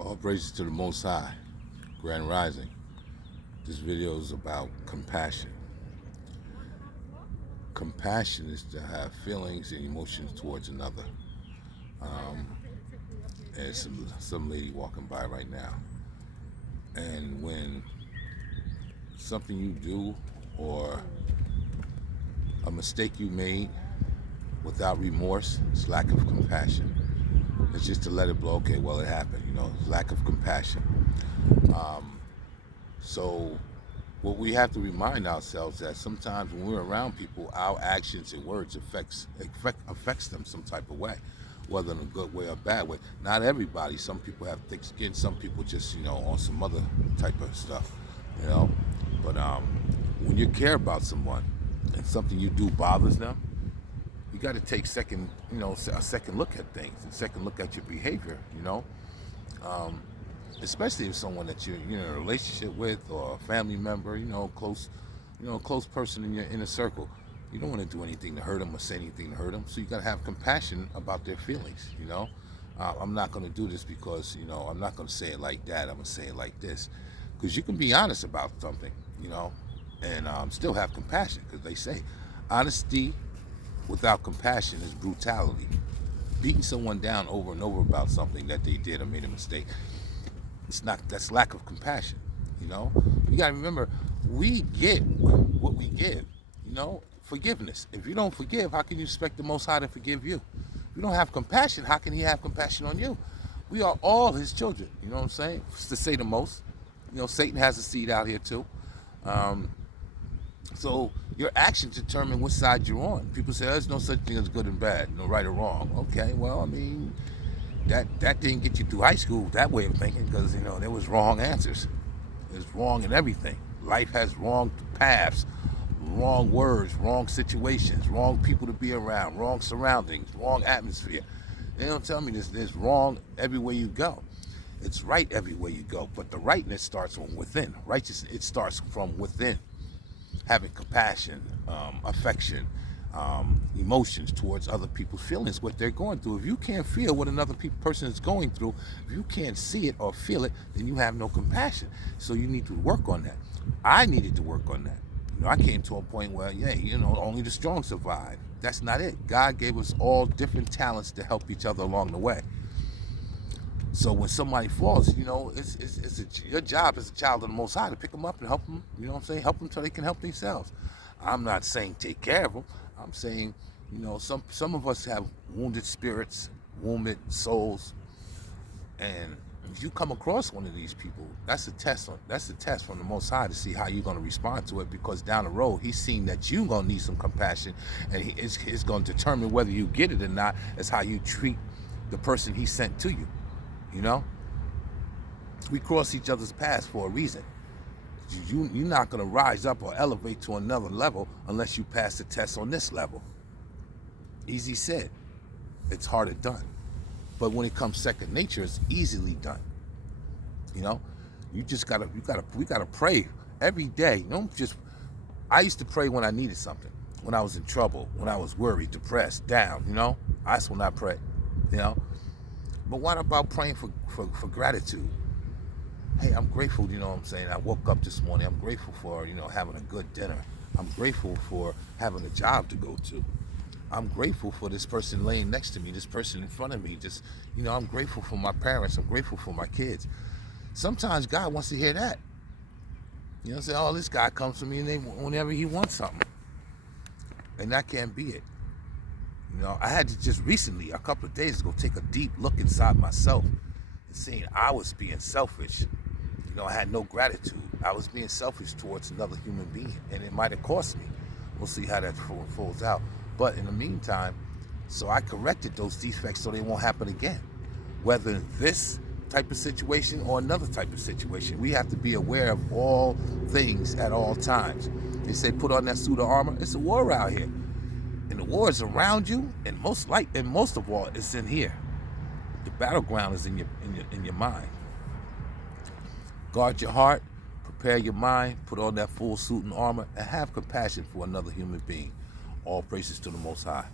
All praises to the Most High, Grand Rising. This video is about compassion. Compassion is to have feelings and emotions towards another. There's some lady walking by right now. And when something you do or a mistake you made without remorse, it's lack of compassion. It's just to let it blow, okay, well, it happened, it's lack of compassion. So what we have to remind ourselves that sometimes when we're around people, our actions and words affects them some type of way, whether in a good way or bad way. Not everybody. Some people have thick skin. Some people just, on some other type of stuff, But when you care about someone and something you do bothers them, you got to take a second look at things, and second look at your behavior, especially if someone that you're in a relationship with or a family member, close person in your inner circle. You don't want to do anything to hurt them or say anything to hurt them. So you got to have compassion about their feelings. I'm not going to do this because I'm not going to say it like that. I'm going to say it like this, because you can be honest about something, and still have compassion, because they say honesty without compassion is brutality. Beating someone down over and over about something that they did or made a mistake, that's lack of compassion. You gotta remember, we get what we give. Forgiveness. If you don't forgive, how can you expect the Most High to forgive you? If you don't have compassion, how can He have compassion on you? We are all His children. You know what I'm saying? To say the most. Satan has a seed out here too. So your actions determine which side you're on. People say there's no such thing as good and bad, no right or wrong. Okay, well, that didn't get you through high school, that way of thinking, because there was wrong answers. There's wrong in everything. Life has wrong paths, wrong words, wrong situations, wrong people to be around, wrong surroundings, wrong atmosphere. They don't tell me there's wrong everywhere you go. It's right everywhere you go, but the rightness starts from within. Righteousness, it starts from within. Having compassion, affection, emotions towards other people's feelings, what they're going through. If you can't feel what another person is going through, if you can't see it or feel it, then you have no compassion. So you need to work on that. I needed to work on that. I came to a point where, only the strong survive. That's not it. God gave us all different talents to help each other along the way. So when somebody falls, it's your job as a child of the Most High to pick them up and help them, help them so they can help themselves. I'm not saying take care of them. I'm saying, some of us have wounded spirits, wounded souls, and if you come across one of these people, that's a test from the Most High to see how you're going to respond to it, because down the road, He's seen that you're going to need some compassion, and it's going to determine whether you get it or not as how you treat the person He sent to you. We cross each other's paths for a reason. You're not going to rise up or elevate to another level unless you pass the test on this level. Easy said. It's harder done. But when it comes second nature, it's easily done. We gotta pray every day. I used to pray when I needed something, when I was in trouble, when I was worried, depressed, down. That's when I pray. But what about praying for gratitude? Hey, I'm grateful, I woke up this morning. I'm grateful for, having a good dinner. I'm grateful for having a job to go to. I'm grateful for this person laying next to me, this person in front of me. I'm grateful for my parents. I'm grateful for my kids. Sometimes God wants to hear that. Say, oh, this guy comes to me whenever he wants something. And that can't be it. I had to just recently, a couple of days ago, take a deep look inside myself and seeing I was being selfish. I had no gratitude. I was being selfish towards another human being, and it might have cost me. We'll see how that falls out. But in the meantime, so I corrected those defects so they won't happen again. Whether this type of situation or another type of situation, we have to be aware of all things at all times. They say put on that suit of armor. It's a war out here. And the war is around you, and most of all, it's in here. The battleground is in your mind. Guard your heart, prepare your mind, put on that full suit and armor, and have compassion for another human being. All praises to the Most High.